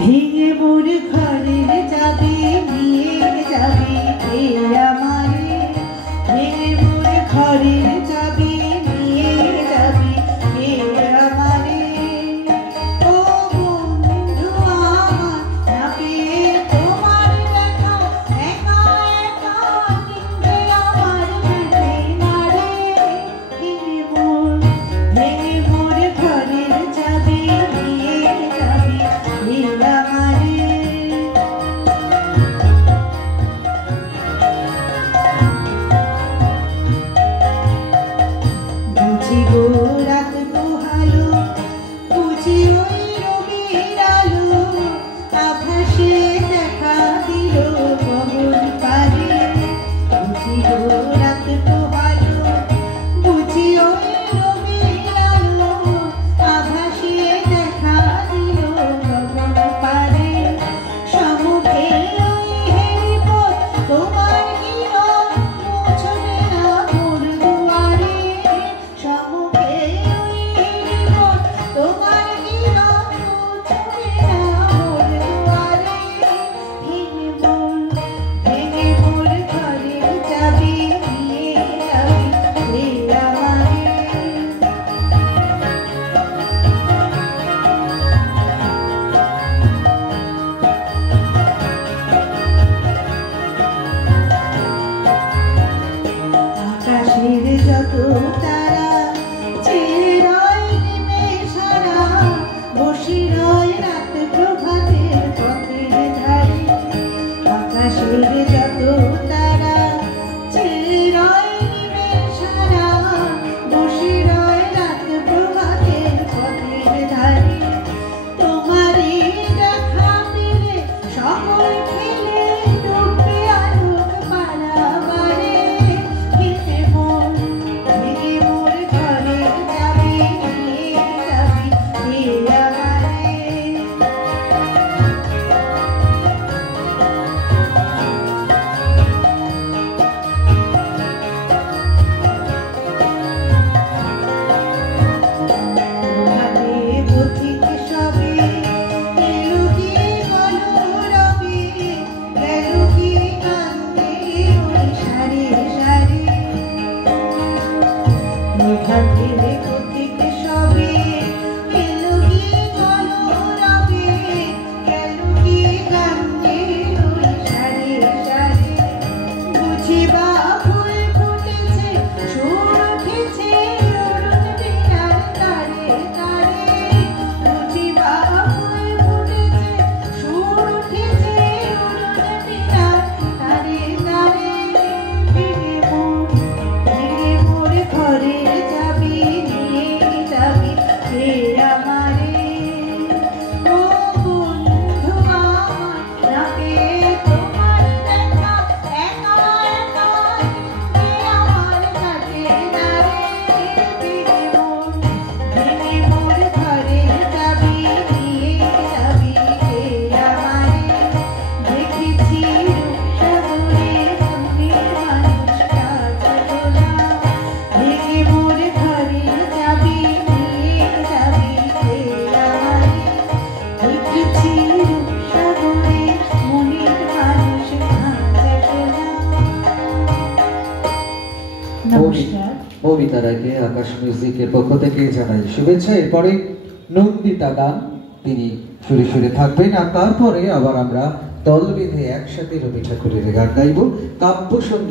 ভেঙে মোর ঘরের চাবি নিয়ে যাবি কে আমারে, ভেঙে মোর ঘরের চাবি নিয়ে যাবি কে আমারে। ও বন্ধু আমার না পেয়ে তোমার দেখা, একা একা নিন্দে আমার মনে মারে। ভেঙে মোর ঘরের চাবি নিয়ে যাবি কে আমারে। বুঝি গো রাত পোহালো, বুঝি ওই রবির আলো, আভাসে দেখা দিল গগন পারে। বুঝি গো রাত পোহালো, বুঝি ওই রবির আলো, আভাসে দেখা দিল গগন পারে। সমুখে ওই হেলিপথ তোমার কিরণ পৌঁছবে না মোর দুয়ারে। সমুখে ওই হেলিপথ তোমার কিরণ পৌঁছবে না মোর দুয়ারে। ভেঙে মোর ঘরের চাবি নিয়ে যাবি কে আমারে। আকাশের যত তারা চেয়ে রয় নিমেষারা, বসে রয় রাত প্রভাতের পথের ধারে। আকাশের যত তারা চেয়ে রয় নিমেষারা, বসে রয় রাত প্রভাতের পথের ধারে। তোমারই দেখা পেলে সকল খেলে ডুববে আলোক পারাবারে। ভেঙে মোর ঘরের চাবি নিয়ে যাবি কে আমারে। ভাবে পথিক সবে এলো কি কলরবে, গেল কি কান্দে ওই সারে সারে। ভাবে পথিক সবে এলো কি কলরবে, গেল কি কান্দে ওই সারে সারে। বুঝি বা ফুল ফুটেছে, সুর উঠেছে অরুণ বীণার তারে তারে। বুঝি বা ফুল ফুটেছে, সুর উঠেছে অরুণ বীণার তারে তারে। ভেঙে মোর ঘরের চাবি নিয়ে যাবি কে আমারে। ও বন্ধু আমার না পেয়ে তোমার দেখা, একা একা নিন্দে আমার কাটে না রে। ভেঙে মোর ঘরের চাবি নিয়ে যাবি কে আমারে। দেখেছি রূপসাগরে মনের মানুষ কাঁচা তোলা, ভেঙে মোর ঘরের চাবি নিয়ে যাবি কে আমারে। দেখেছি রূপসাগরে মনের মানুষ কাঁচা তোলা। নমস্কার। ববিতা রায়কে আকাশ মিউজিকের পক্ষ থেকে জানাই শুভেচ্ছা। এরপরে নন্দিতা গান তিনি সুরে সুরে থাকবেন, আর তারপরে আবার আমরা দল বেঁধে একসাথে রবি ঠাকুরের গান গাইব। কাব্য সঙ্গীত